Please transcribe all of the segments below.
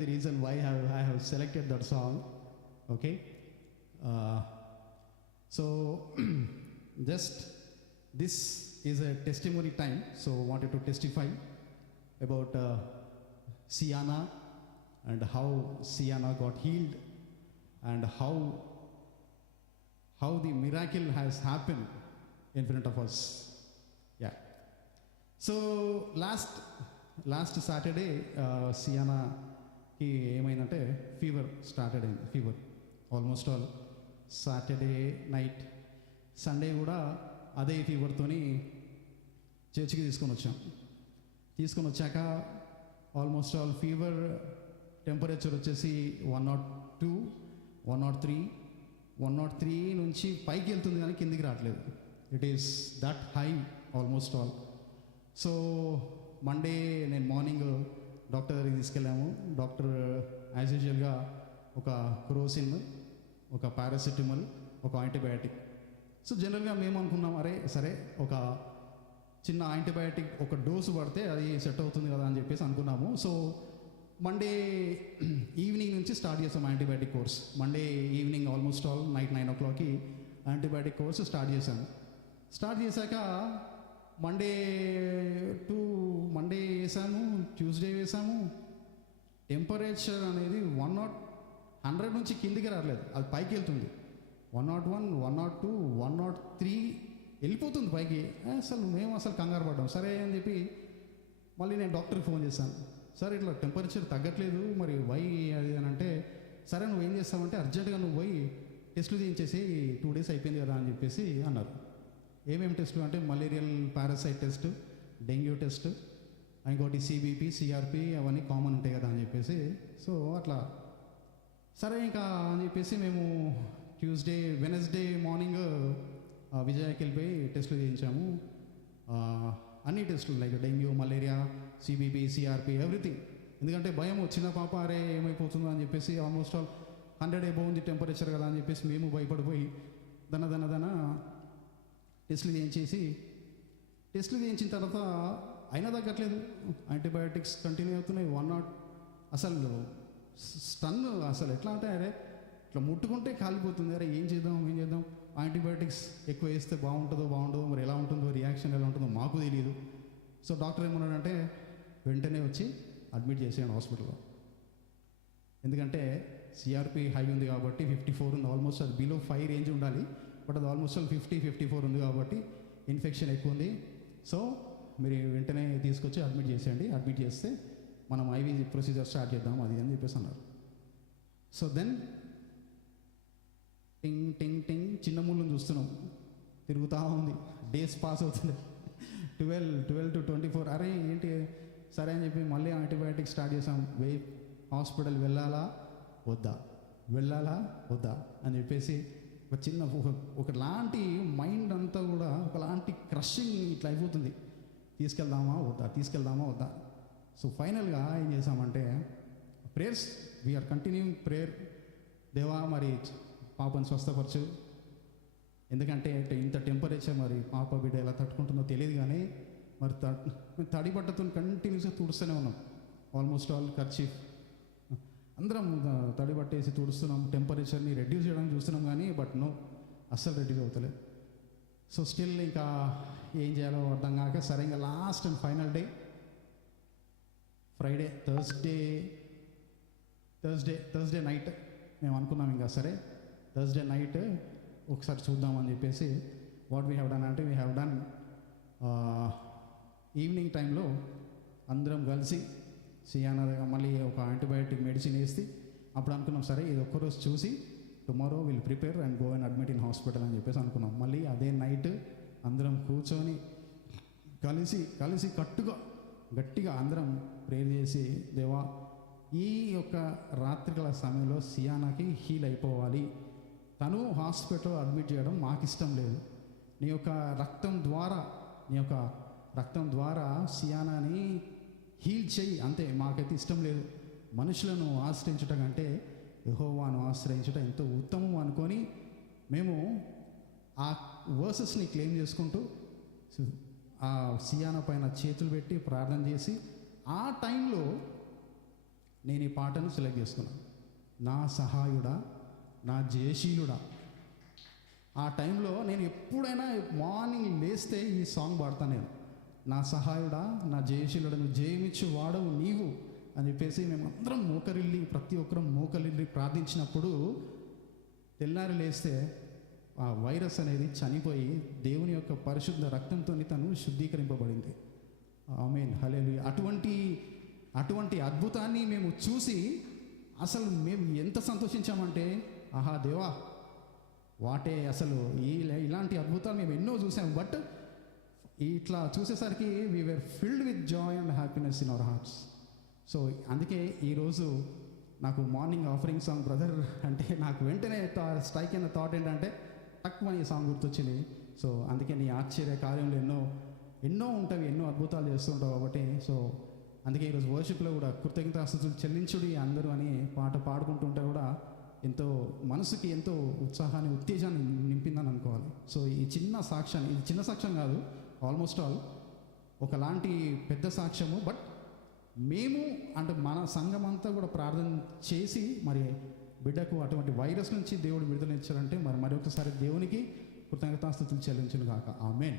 The reason why I have selected that song. Okay, uh, so just this is a testimony time, so wanted to testify about Siana and how Siana got healed and how the miracle has happened in front of us. Yeah, so last Saturday Siana కి ఏమైందంటే fever started అయింది. Fever almost all Saturday night, Sunday కూడా అదే ఫీవర్తోని చర్చికి తీసుకొని వచ్చాక almost all fever temperature వచ్చేసి 102, 103, 103 నుంచి పైకి వెళ్తుంది కానీ కిందికి రావట్లేదు. It is that high almost all. So Monday నేను మార్నింగ్ డాక్టర్ దగ్గరికి తీసుకెళ్ళాము. డాక్టర్ యాజ్ యూజువల్గా ఒక క్రోసిన్, ఒక పారాసిటమాల్, ఒక యాంటీబయాటిక్. సో జనరల్గా మేము అనుకున్నాం, అరే సరే ఒక చిన్న యాంటీబయాటిక్ ఒక డోసు పడితే అది సెట్ అవుతుంది కదా అని చెప్పేసి అనుకున్నాము. సో మండే ఈవినింగ్ నుంచి స్టార్ట్ చేసాం antibiotic course. Monday evening almost all night 9 o'clockకి యాంటీబయాటిక్ కోర్స్ స్టార్ట్ చేశాక మండే వేసాము, ట్యూస్డే వేసాము. టెంపరేచర్ అనేది 100 నుంచి కిందికి రావట్లేదు, అది పైకి వెళ్తుంది. 101, 102, 103 వెళ్ళిపోతుంది పైకి. మేము కంగారు పడ్డాం. సరే అని చెప్పి మళ్ళీ నేను డాక్టర్కి ఫోన్ చేశాను. సార్ ఇట్లా టెంపరేచర్ తగ్గట్లేదు, మరి వై అది అని అంటే, సరే నువ్వు ఏం చేస్తావంటే అర్జెంటుగా నువ్వు పోయి టెస్టులు చేయించేసి 2 days అయిపోయింది కదా అని చెప్పేసి అన్నారు. ఏమేమి టెస్టులు అంటే malarial parasite test, dengue test, ఇంకోటి సిబిపి, సిఆర్పి అవన్నీ కామన్ ఉంటాయి కదా అని చెప్పేసి. సో అట్లా సరే ఇంకా అని చెప్పేసి మేము వెనస్డే మార్నింగ్ విజయకి వెళ్ళిపోయి టెస్టులు చేయించాము. అన్ని టెస్టులు like dengue, malaria, CBP, CRP, everything. ఎందుకంటే భయం, చిన్న పాప అరే ఏమైపోతుందో అని చెప్పేసి, ఆల్మోస్ట్ ఆల్ 100 above ఉంది టెంపరేచర్ కదా అని చెప్పేసి మేము భయపడిపోయి దన టెస్టులు చేయించిన తర్వాత అయినా తగ్గట్లేదు. యాంటీబయాటిక్స్ కంటిన్యూ అవుతున్నాయి. 100 అసలు స్టన్, అసలు ఎట్లా అంటే అరే ఇట్లా ముట్టుకుంటే కాలిపోతుంది. అరే ఏం చేద్దాం యాంటీబయాటిక్స్ ఎక్కువ వేస్తే బాగుంటుందో మరి ఎలా ఉంటుందో, రియాక్షన్ ఎలా ఉంటుందో మాకు తెలియదు. సో డాక్టర్ ఏమన్నాడంటే వెంటనే వచ్చి అడ్మిట్ చేసేయండి హాస్పిటల్లో. ఎందుకంటే సిఆర్పి హై ఉంది కాబట్టి 54 ఉంది, ఆల్మోస్ట్ అది బిలో 5 రేంజ్ ఉండాలి, బట్ అది ఆల్మోస్ట్ 54 ఉంది కాబట్టి ఇన్ఫెక్షన్ ఎక్కువ ఉంది. సో మీరు వెంటనే తీసుకొచ్చి అడ్మిట్ చేసేయండి, అడ్మిట్ చేస్తే మనం ఐవీ ప్రొసీజర్ స్టార్ట్ చేద్దాం అది అని చెప్పేసి అన్నారు. సో దెన్ టింగ్ చిన్న ముళ్ళని చూస్తున్నాం, తిరుగుతూ ఉంది. డేస్ పాస్ అవుతుంది. 12 to 24. అరే ఏంటి సరే అని చెప్పి మళ్ళీ యాంటీబయాటిక్ స్టార్ట్ చేసాం. హాస్పిటల్ వెళ్ళాలా వద్దా అని చెప్పేసి ఒకలాంటి మైండ్ అంతా కూడా ఒకలాంటి క్రషింగ్ ఇట్లా అయిపోతుంది. తీసుకెళ్దామా వద్దా. సో ఫైనల్గా ఏం చేసామంటే ప్రేయర్స్, వీఆర్ కంటిన్యూయింగ్ ప్రేయర్. దేవా మరి పాపను స్వస్థపరచు, ఎందుకంటే ఇంత టెంపరేచర్ మరి పాప బిడ్డ ఎలా తట్టుకుంటుందో తెలియదు, కానీ మరి తడి బట్టతో కంటిన్యూస్గా తుడుస్తూనే ఉన్నాం. ఆల్మోస్ట్ ఆల్ కర్చీఫ్ అందరం తడి బట్టేసి తుడుస్తున్నాం. టెంపరేచర్ని రెడ్యూస్ చేయడానికి చూస్తున్నాం కానీ బట్ నో, అస్సలు రెడ్యూస్ అవుతలేదు. సో స్టిల్ ఇంకా ఏం చేయాలో అర్థం కాక సరే ఇంకా last and final day Friday, Thursday night మేము అనుకున్నాం ఇంకా సరే థర్స్డే నైట్ ఒకసారి చూద్దామని చెప్పేసి వాట్ వీ హ్యావ్ డన్ అంటే వీ హ్యావ్ డన్ ఈవినింగ్ టైంలో అందరం కలిసి సియానా మళ్ళీ ఒక యాంటీబయాటిక్ మెడిసిన్ వేసి అప్పుడు అనుకున్నాం సరే ఇది ఒక్కరోజు చూసి tomorrow will prepare and go and admit in hospital అని చెప్పేసి అనుకున్నాం. మళ్ళీ అదే నైట్ అందరం కూర్చొని కలిసి గట్టిగా అందరం ప్రేయర్ చేసి, దేవా ఈ యొక్క రాత్రికాల సమయంలో సియానాకి హీల్ అయిపోవాలి, తను హాస్పిటల్ అడ్మిట్ చేయడం మాకు ఇష్టం లేదు. నీ యొక్క రక్తం ద్వారా సియానాని హీల్ చెయ్యి, అంతే, మాకైతే ఇష్టం లేదు. మనుషులను ఆశ్రయించటం కంటే యెహోవాను ఆశ్రయించటం ఎంతో ఉత్తమం అనుకొని మేము ఆ వర్సెస్ని క్లెయిమ్ చేసుకుంటూ ఆ సియానా పైన చేతులు పెట్టి ప్రార్థన చేసి ఆ టైంలో నేను ఈ పాటను సెలెక్ట్ చేసుకున్నాను. నా సహాయుడా, నా జయశీలుడా. ఆ టైంలో నేను ఎప్పుడైనా మార్నింగ్ లేస్తే ఈ సాంగ్ పాడతాను నేను. నా సహాయుడా, నా జయశీలుడా, నువ్వు జయమిచ్చు వాడవు నీవు అని చెప్పేసి మేము అందరం మోకరిల్లి, ప్రతి ఒక్కరం మోకరిల్లి ప్రార్థించినప్పుడు తెల్లారి లేస్తే ఆ వైరస్ అనేది చనిపోయి దేవుని యొక్క పరిశుద్ధ రక్తంతో తను శుద్ధీకరింపబడింది. ఆమేన్, హల్లెలూయా. అటువంటి అద్భుతాన్ని మేము చూసి అసలు మేము ఎంత సంతోషించామంటే, ఆహా దేవా, వాటే అసలు ఇలాంటి అద్భుతాలు మేము ఎన్నో చూసాము. బట్ ఇట్లా చూసేసరికి we were filled with joy and happiness in our hearts. So అందుకే ఈరోజు నాకు మార్నింగ్ ఆఫరింగ్ సాంగ్ బ్రదర్ అంటే నాకు వెంటనే స్ట్రైక్ అయిన థాట్ ఏంటంటే తక్కువ ఈ సాంగ్ గుర్తొచ్చింది. సో అందుకే నీ ఆశ్చర్య కార్యంలో ఎన్నో ఉంటాయి, ఎన్నో అద్భుతాలు చేస్తుంటావు కాబట్టి. సో అందుకే ఈరోజు వర్షిప్లో కూడా కృతజ్ఞతాస్తుతులు చెల్లించుడి అందరూ అని పాట పాడుకుంటుంటే కూడా ఎంతో మనసుకి ఎంతో ఉత్సాహాన్ని, ఉత్తేజాన్ని నింపిందని అనుకోవాలి. సో ఈ చిన్న సాక్ష్యాన్ని, ఇది చిన్న సాక్ష్యం కాదు, ఆల్మోస్ట్ ఆల్ ఒకలాంటి పెద్ద సాక్ష్యము. బట్ మేము అంటే మన సంఘం అంతా కూడా ప్రార్థన చేసి మరి బిడ్డకు అటువంటి వైరస్ నుంచి దేవుడు విడుదల ఇచ్చారంటే మరి ఒకసారి దేవునికి కృతజ్ఞతాస్తుతులు చెల్లించును గాక. ఆమేన్.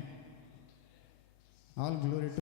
All glory to